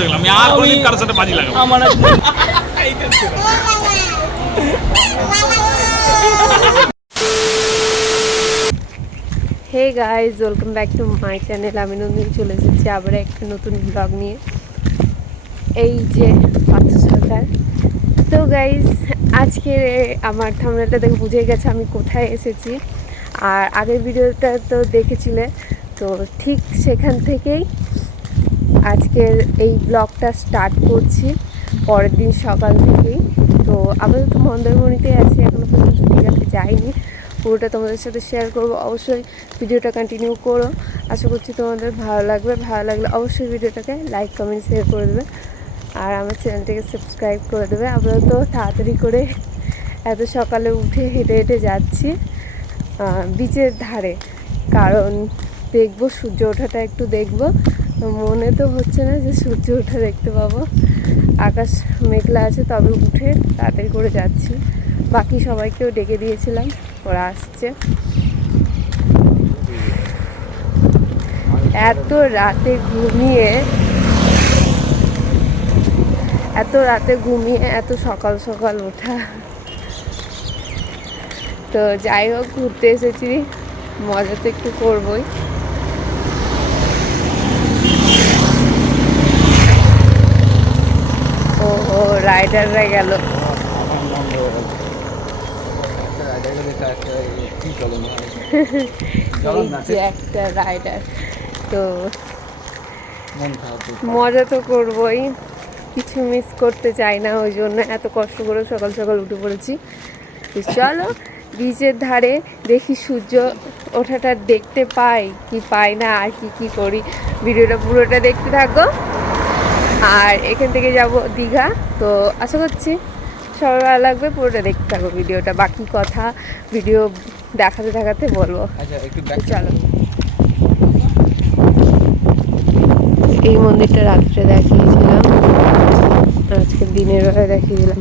দেখলাম। আমি আর কোনোদিন কারোর সাথে বাজি লাগাবো আমার hey guys welcome back to my channel আমি নন্দিনী চলে এসেছি আবার একটা নতুন ব্লগ নিয়ে। এই যে পার্থ সরকার তো গাইজ আজকে আমার থামনেলটা দেখে বুঝে গেছে আমি কোথায় এসেছি। আর আগের ভিডিওটা তো দেখেছিলে। তো ঠিক সেখান থেকেই আজকের এই ব্লগটা স্টার্ট করছি, পরের দিন সকাল থেকেই। তো আপাতত মন্দারমণিতে আছি, এখনও পর্যন্ত দীঘাতে যাইনি। পুরোটা তোমাদের সাথে শেয়ার করব। অবশ্যই ভিডিওটা কন্টিনিউ করো। আশা করছি তোমাদের ভালো লাগবে। ভালো লাগলে অবশ্যই ভিডিওটাকে লাইক কমেন্ট শেয়ার করে দেবে। আর আমার চ্যানেলটাকে সাবস্ক্রাইব করে দেবে। আপাতত তাড়াতাড়ি করে এত সকালে উঠে হেঁটে হেঁটে যাচ্ছি বিচের ধারে। কারণ দেখব, সূর্য ওঠাটা একটু দেখব। মনে তো হচ্ছে না যে সূর্য ওঠা দেখতে পাবো। আকাশ মেঘলা আছে, তবে উঠে তাড়াতাড়ি করে যাচ্ছি। বাকি সবাইকেও ডেকে দিয়েছিলাম, ওরা আসছে। এত রাতে ঘুমিয়ে, এত রাতে ঘুমিয়ে, এত সকাল সকাল ওঠা। তো যাই হোক, ঘুরতে এসেছি। মজা তো একটু করবোই ও ও রাইডাররা গেল। একটা রাইডার। তো মজা তো করবোই। কিছু মিস করতে চাই না, ওই জন্য এত কষ্ট করে সকাল সকাল উঠে পড়েছি। চলো বিচের ধারে দেখি সূর্য ওঠাটা দেখতে পাই কি পাই না, আর কি কি করি। ভিডিওটা পুরোটা দেখতে থাকো। আর এখান থেকে যাব দীঘা। তো আশা করছি সবার ভালো লাগবে পুরোটা দেখতে থাকব ভিডিওটা। বাকি কথা ভিডিও দেখাতে দেখাতে বলব। আচ্ছা চলো। এই মন্দিরটা রাত্রে দেখিয়েছিলাম। আজকে দিনের বেলায় দেখিয়েছিলাম।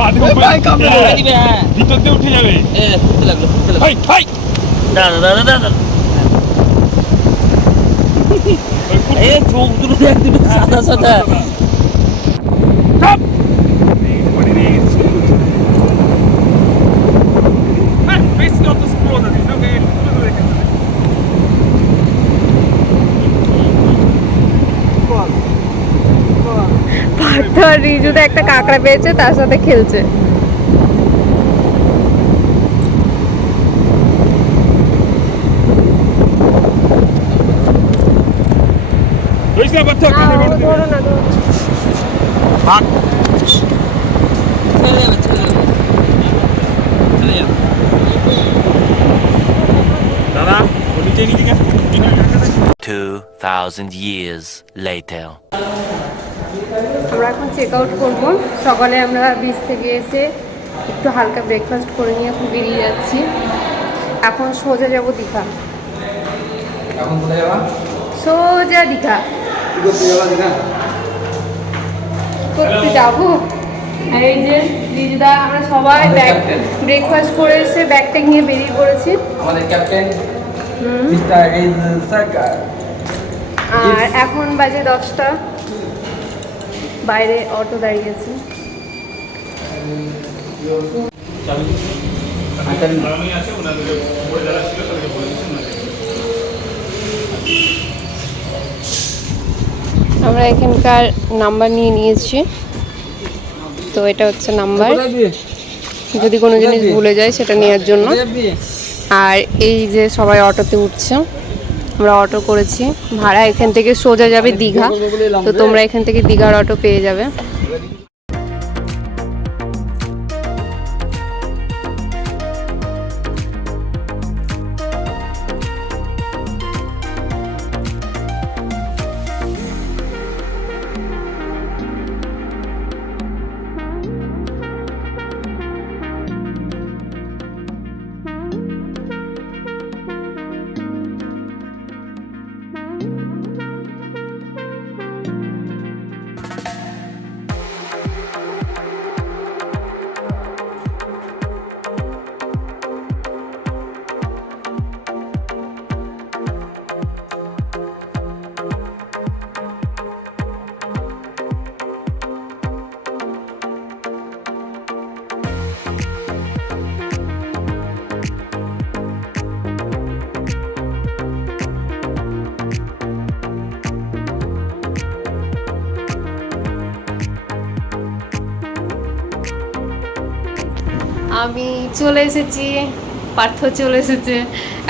পা হ্যাঁ, দিবে। হ্যাঁ ভিতর দিয়ে উঠে যাবে। এ ফুটতে লাগল ফুটতে লাগল। হাই হাই দাদা দাদা দাদা এ চোখ দুটো দেখ দুটো সাদা সাদা চাপ। এই পড়ে রে, সুন্দর। হ্যাঁ, বেশি অত scroll হতে দিস, ওকে একটু তুলে ধরে রেখে দে। পার্থ রিজুতে একটা কাঁকড়া পেয়েছে তার সাথে খেলছে। দিকে 2,000 years later. আমরা এখন চেক আউট করব। সকালে আমরা বিচ থেকে এসে একটু হালকা ব্রেকফাস্ট করে নিয়ে এখন বেরিয়ে যাচ্ছি। এখন সোজা যাব দীঘা। সোজা দীঘা। করতে যাবা আর এই যে দিদিদা আমরা সবাই ব্যাগ ব্রেকফাস্ট করে এসে ব্যাগটা নিয়ে বেরিয়ে পড়েছি। আমাদের ক্যাপ্টেন Esta আর এখন বাজে দশটা বাইরে অটো দাঁড়িয়ে আছে আমি আছে ওনাদের উপরে যারা ছিল তাদেরকে বলে অটো ওনাদের আমরা এখানকার নাম্বার নিয়ে নিয়েছি। তো এটা হচ্ছে নাম্বার। যদি কোনো জিনিস ভুলে যায় সেটা নেওয়ার জন্য। আর এই যে সবাই অটোতে উঠছে। আমরা অটো করেছি। ভাড়া এখান থেকে সোজা যাবে দীঘা। তো তোমরা এখান থেকে দীঘার অটো পেয়ে যাবে। চলে এসেছি, পার্থ চলে এসেছে।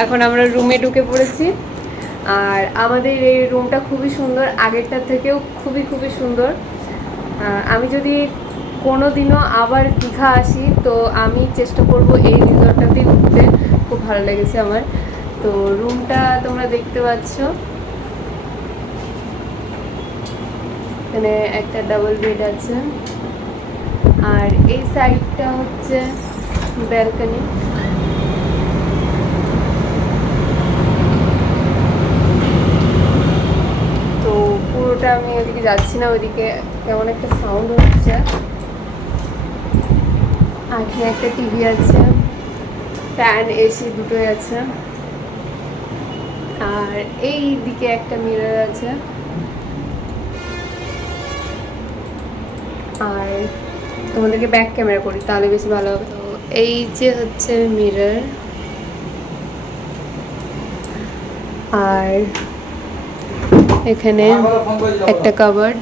এখন আমরা রুমে ঢুকে পড়েছি। আর আমাদের এই রুমটা খুবই সুন্দর, আগেরটার থেকেও খুবই খুবই সুন্দর। আমি যদি কোনো দিনও আবার দীঘা আসি, তো আমি চেষ্টা করব এই রিসর্টটাতেই উঠতে খুব ভালো লেগেছে আমার। তো রুমটা তোমরা দেখতে পাচ্ছ। এখানে একটা ডাবল বেড আছে। আর এই সাইডটা হচ্ছে ব্যালকনি। তো পুরোটা আমি ওদিকে যাচ্ছি না, ওদিকে কেমন একটা সাউন্ড হচ্ছে। এখানে একটা টিভি আছে ফ্যান এসি দুটোই আছে। আর এই দিকে একটা মিরর আছে। আর তোমাদেরকে ব্যাক ক্যামেরা করি, তাহলে বেশি ভালো হবে। এই যে হচ্ছে মিরর আর এখানে একটা কাবার্ড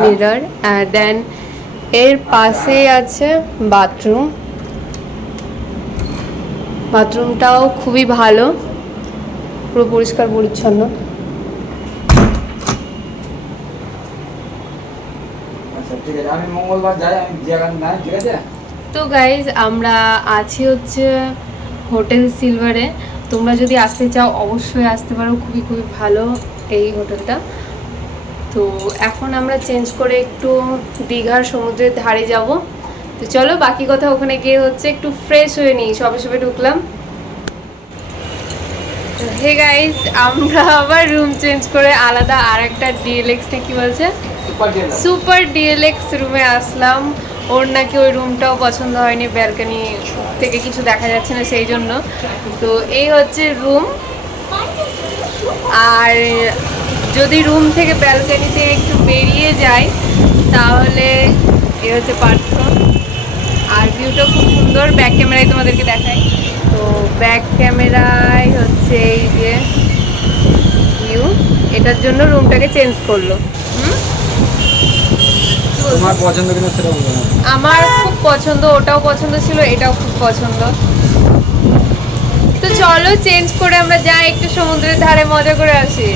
মিরর আর দেন এর পাশেই আছে বাথরুম বাথরুমটাও খুবই ভালো, পুরো পরিষ্কার পরিচ্ছন্ন। তো গাইজ আমরা আছি হচ্ছে হোটেল সিলভারে। তোমরা যদি আসতে চাও, অবশ্যই আসতে পারো, খুবই খুবই ভালো এই হোটেলটা। তো এখন আমরা চেঞ্জ করে একটু দীঘার সমুদ্রের ধারে যাব। তো চলো, বাকি কথা ওখানে গিয়ে হচ্ছে একটু ফ্রেশ হয়ে নিই, সবে সবে ঢুকলাম। হে গাইজ আমরা আবার রুম চেঞ্জ করে আলাদা আর একটা ডিএলএক্সটা কি বলছে? সুপার ডিএলএক্স রুমে আসলাম। ওর নাকি ওই রুমটাও পছন্দ হয়নি ব্যালকনি থেকে কিছু দেখা যাচ্ছে না সেই জন্য। তো এই হচ্ছে রুম আর যদি রুম থেকে ব্যালকনিতে একটু বেরিয়ে যাই, তাহলে এই হচ্ছে পার্থ। আর ভিউটা খুব সুন্দর। ব্যাক ক্যামেরায় তোমাদেরকে দেখাই। তো ব্যাক ক্যামেরায় হচ্ছে এই যে ভিউ এটার জন্য রুমটাকে চেঞ্জ করল? তোমার পছন্দ কিনা সেটা বলো আমার খুব পছন্দ, ওটাও পছন্দ ছিল, এটাও খুব পছন্দ। তো চলো চেঞ্জ করে আমরা যাই, একটু সমুদ্রের ধারে মজা করে আসি।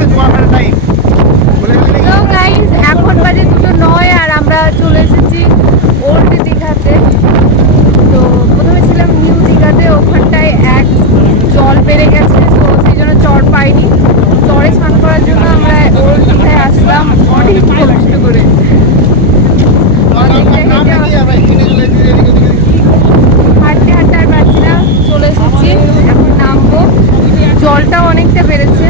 তো টাইম এখন বাজে দুটো নয় আর আমরা চলে এসেছি ওল্ড দীঘাতে তো প্রথমে ছিলাম নিউ দীঘাতে ওখানটায় এক জল বেড়ে গেছে, তো সেই জন্য চর পাইনি। চরে স্নান করার জন্য আমরা ওল্ড দীঘায় আসলাম। অনেক কষ্ট করে অনেকটা হেঁটে হাঁটতে হাঁটতে আর পারছি না চলে এসেছি এখন নামবো জলটা অনেকটা বেড়েছে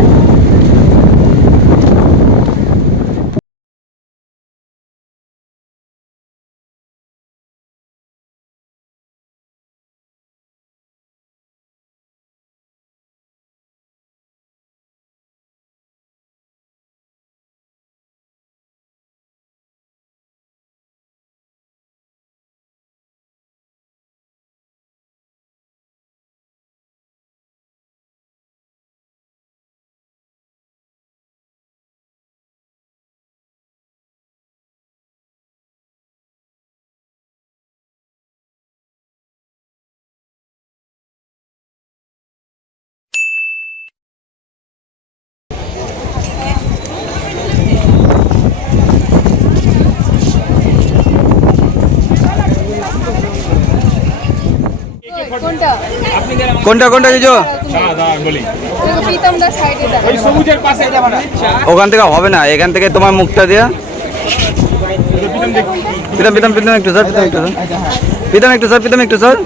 কোনটা? কোনটা কিছু ওই ওখান থেকে হবে না এখান থেকে তোমার মুখটা দিয়া। পিতাম পিতাম পিতাম একটু স্যার পিতাম একটু স্যার পিতাম একটু স্যার পিতাম একটু স্যার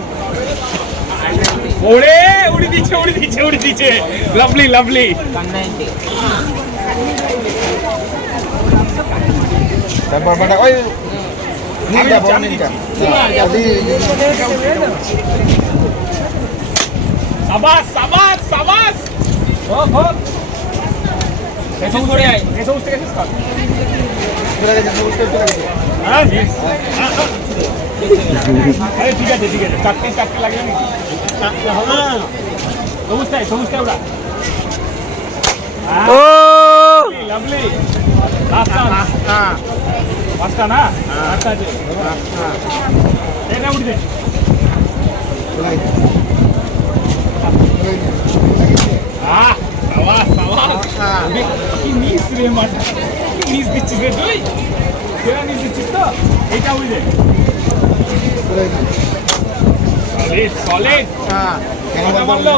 ওরে উড়ি দিচ্ছে উড়ি দিচ্ছে উড়ি দিচ্ছে। লাভলি লাভলি সাবাস সাবাস সাবাস হোক হোক এসব করে আয় এসব থেকে শেষ কর হ্যাঁ yes. হ্যাঁ, হ্যাঁ। আরে ঠিক আছে ঠিক আছে চারটে চারটে লাগবে নাকি হবে না সবুজটাই সবুজটাই ওরা ও লাভলি পাঁচটা পাঁচটা না পাঁচটা আছে এটা উঠবে মাঠা কি নিস দিচ্ছিস রে তুই? সেরা নিস দিচ্ছিস তো? এটা সলিড সলিড। কথা বলল?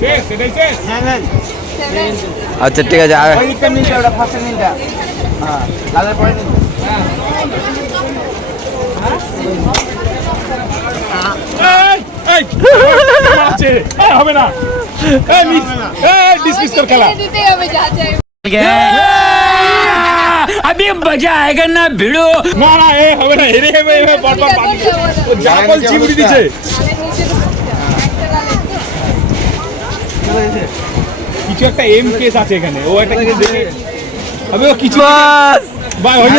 শেষ সেটাই শেষ। আচ্ছা ঠিক আছে আর এই, এই, মারছে। এই, হবে না এই, মিস, এই, dismiss কর খেলা দিতে হবে যা চাই अभी मजा आएगा ना भिड़ो না না এ হবে না হেরে হেবে হেবে বারবার পানি ও যা বলছি উড়ি দিছে কিছু একটা এম কেস আছে এখানে ও একটা কিছু দেখে আবে ও কিছু বাস ভাই হয়ে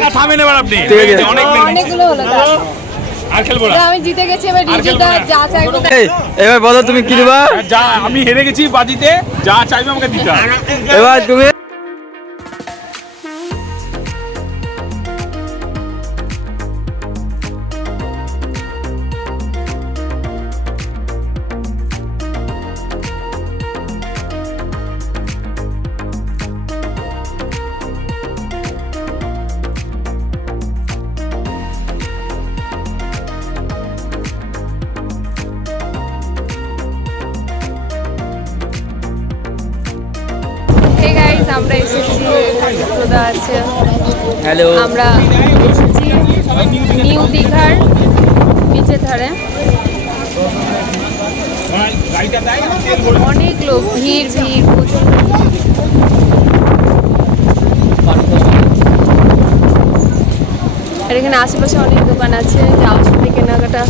না থামেন এবার আপনি ঠিক আছে। অনেক অনেকগুলো হলো দাও। আর খেলবো না আমি জিতে গেছি এবার রিজুদা যা চাইব এই এবার বলো তুমি কি দিবা? যা আমি হেরে গেছি বাজিতে যা চাইবে আমাকে দিতে এবার তুমি হ্যালো আমরা এসেছি নিউ দীঘার বিচের ধারে। অনেক লোক, ভিড় ভিড়, প্রচুর। আর এখানে আশেপাশে অনেক দোকান আছে যাওয়ার সময় কেনাকাটা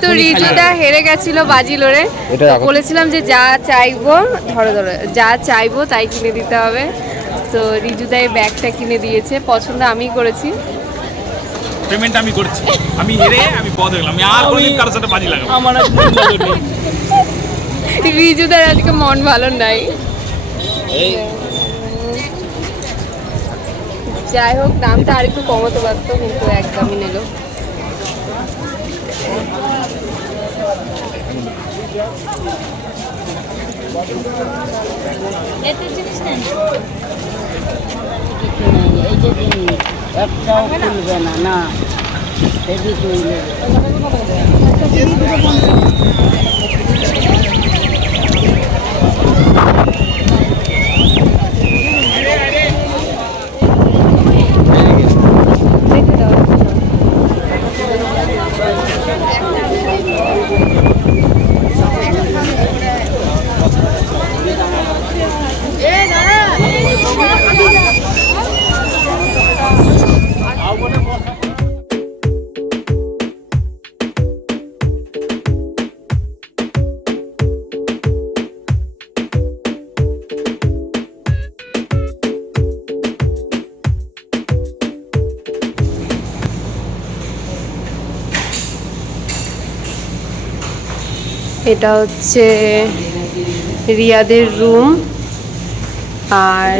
যেহেতু রিজুদা হেরে গেছিল বাজি লড়ে এটা তো রাখো। বলেছিলাম যে যা চাইব ধরো ধরো যা চাইব তাই কিনে দিতে হবে। তো রিজুদা এই ব্যাগটা কিনে দিয়েছে পছন্দ আমি করেছি। পেমেন্ট আমি করছি। আমি হেরে আমি পদ গেলাম। আমি আর কোনোদিন কারোর সাথে বাজি লাগাবো আমার আর কোনো নজর নেই। রিজুদার আজকে মন ভালো নাই। যাই হোক দামটা আর একটু কমাতে পারতো কিন্তু একদমই নিল। একটাও খুলবে না না হেভি তুইলে দেখে এটা হচ্ছে রিয়াদের রুম। আর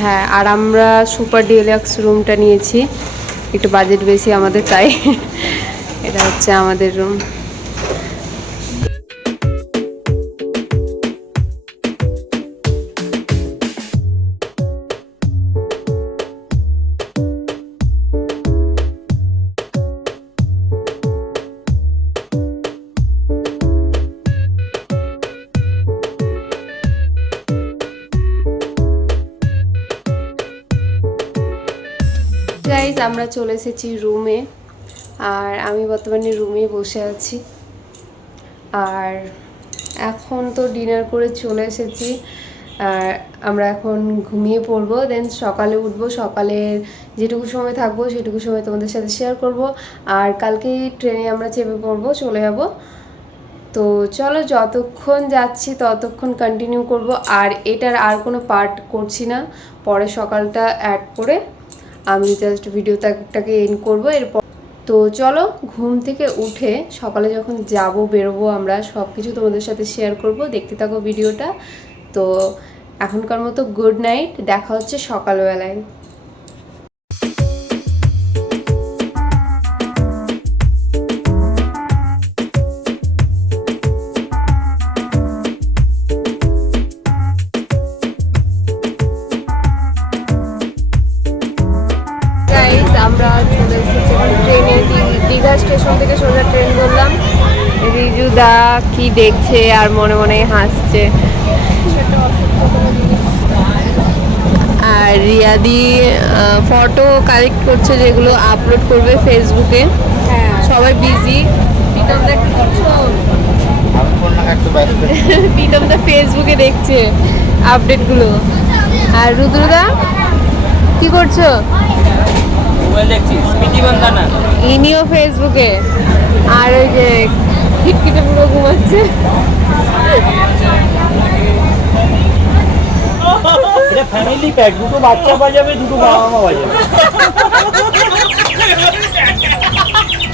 হ্যাঁ আর আমরা সুপার ডিলাক্স রুমটা নিয়েছি। একটু বাজেট বেশি আমাদের, তাই। এটা হচ্ছে আমাদের রুম। গাইজ আমরা চলে এসেছি রুমে আর আমি বর্তমানে রুমে বসে আছি। আর এখন তো ডিনার করে চলে এসেছি, আর আমরা এখন ঘুমিয়ে পড়ব দেন সকালে উঠবো সকালের যেটুকু সময় থাকব, সেটুকু সময় তোমাদের সাথে শেয়ার করব। আর কালকে ট্রেনে আমরা চেপে পড়ব, চলে যাব। তো চলো যতক্ষণ যাচ্ছি, ততক্ষণ কন্টিনিউ করব। আর এটার আর কোনো পার্ট করছি না, পরে সকালটা অ্যাড করে আমি জাস্ট ভিডিওটাকে এন করব, এরপর তো চলো ঘুম থেকে উঠে সকালে যখন যাব, বেরোবো আমরা সব কিছু তোমাদের সাথে শেয়ার করব, দেখতে থাকো ভিডিওটা তো এখনকার মতো গুড নাইট দেখা হচ্ছে সকালবেলায়। দেখছে আর মনে মনে হাসছে। আর রিয়াদি ফটো কালেক্ট করছে যেগুলো আপলোড করবে ফেসবুকে। সবাই বিজি প্রীতম দা কি করছ? প্রীতম দা ফেসবুকে দেখছে আপডেটগুলো আর রুদ্রদা কি করছ? ইনিও ফেসবুকে। আর ওই যে খিটখিটে পুরো ঘুমাচ্ছে। এটা ফ্যামিলি প্যাক দুটো বাচ্চা বাজাবে দুটো বাবা মা বাজাবে।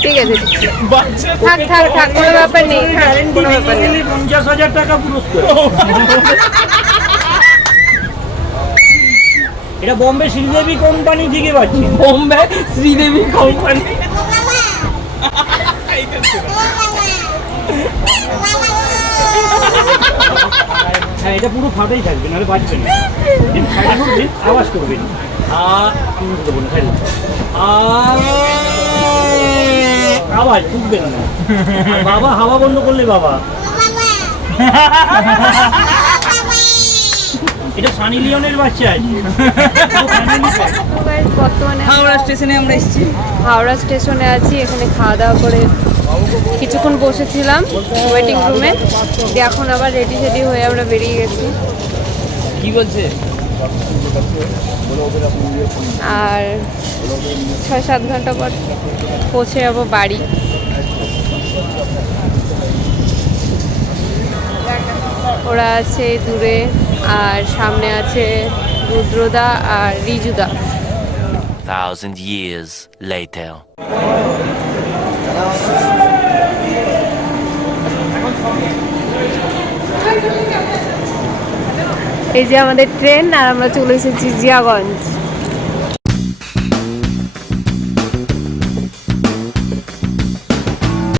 ঠিক আছে ঠিক আছে। বাচ্চা থাক থাক থাক কোনো ব্যাপার নেই কোনো ব্যাপার নেই। পঞ্চাশ হাজার টাকা পুরস্কার। এটা বোম্বে শ্রীদেবী কোম্পানি থেকে পাচ্ছি। বোম্বে শ্রীদেবী কোম্পানি হ্যাঁ এটা পুরো ফাঁদেই থাকবে নাহলে বাজবে না। সাইডে করবেন আওয়াজ করবেন আওয়াজ ঢুকবেন না। বাবা হাওয়া বন্ধ করলে বাবা। এটা সানি লিওনের বাচ্চা বর্তমানে হাওড়া স্টেশনে আমরা এসেছি। হাওড়া স্টেশনে আছি এখানে খাওয়া দাওয়া করে কিছুক্ষণ বসেছিলাম ওয়েটিং রুমে দিয়ে এখন আবার রেডি রেডি হয়ে আমরা বেরিয়ে গেছি। কি বলছে? আর ছয় সাত ঘণ্টা পর পৌঁছে যাব বাড়ি। ওরা আছে দূরে আর সামনে আছে রুদ্রদা আর রিজুদা। Thousand years later. এই যে আমাদের ট্রেন আর আমরা চলে এসেছি জিয়াগঞ্জ।